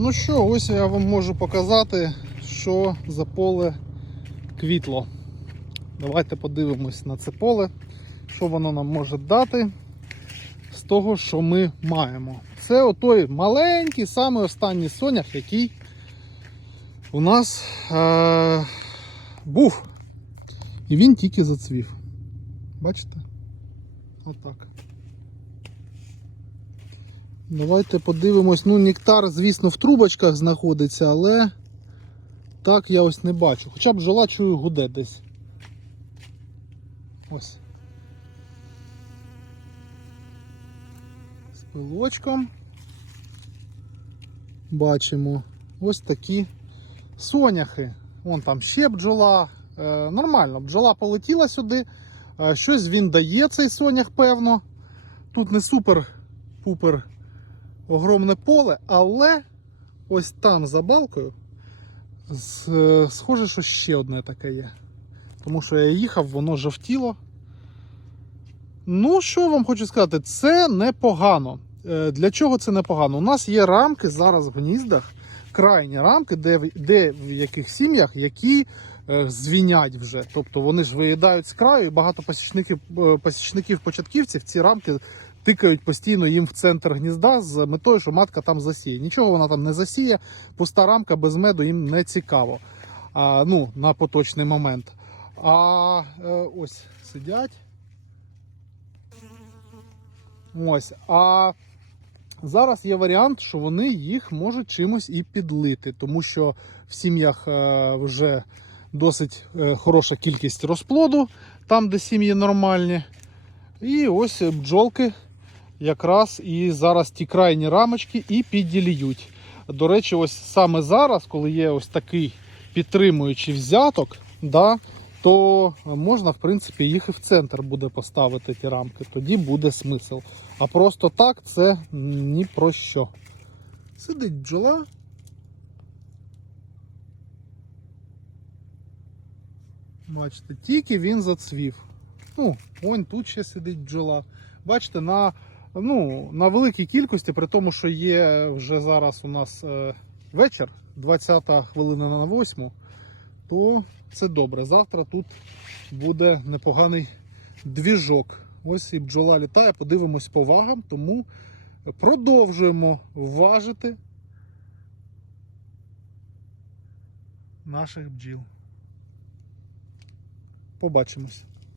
Ну що, ось я вам можу показати, що за поле квітло. Давайте подивимось на це поле, що воно нам може дати з того, що ми маємо. Це отой маленький, самий останній сонях, який у нас е- був. І він тільки зацвів. Бачите? Отак. Давайте подивимось. Ну, нектар, звісно, в трубочках знаходиться, але так я ось не бачу. Хоча б бджола чую гуде десь. Ось. З пилочком. Бачимо ось такі соняхи. Вон там ще бджола. Е, нормально, бджола полетіла сюди. Е, щось він дає цей сонях, певно. Тут не супер-пупер огромне поле, але ось там за балкою схоже, що ще одне таке є. Тому що я їхав, воно жовтіло. Ну, що вам хочу сказати, це непогано. Е, Для чого це непогано? У нас є рамки зараз в гніздах, крайні рамки, де, де в яких сім'ях, які е, звінять вже. Тобто вони ж виїдають з краю, і багато пасічників, е, пасічників-початківців ці рамки тикають постійно їм в центр гнізда з метою, що матка там засіє. Нічого вона там не засіє, пуста рамка без меду їм не цікаво. А, ну, на поточний момент. А е, ось сидять. Ось. А зараз є варіант, що вони їх можуть чимось і підлити, тому що в сім'ях е, вже досить е, хороша кількість розплоду, там, де сім'ї нормальні. І ось бджолки якраз і зараз ті крайні рамочки і підділіють. До речі, ось саме зараз, коли є ось такий підтримуючий взяток, да, то можна, в принципі, їх і в центр буде поставити ті рамки. Тоді буде смисл. А просто так це ні про що. Сидить бджола. Бачите, тільки він зацвів. Ну, ось тут ще сидить бджола. Бачите, на, ну, на великій кількості, при тому, що є вже зараз у нас е, вечір, 20 хвилина на 8, то це добре. Завтра тут буде непоганий двіжок. Ось і бджола літає, подивимось по вагам, тому продовжуємо важити наших бджіл. Побачимось.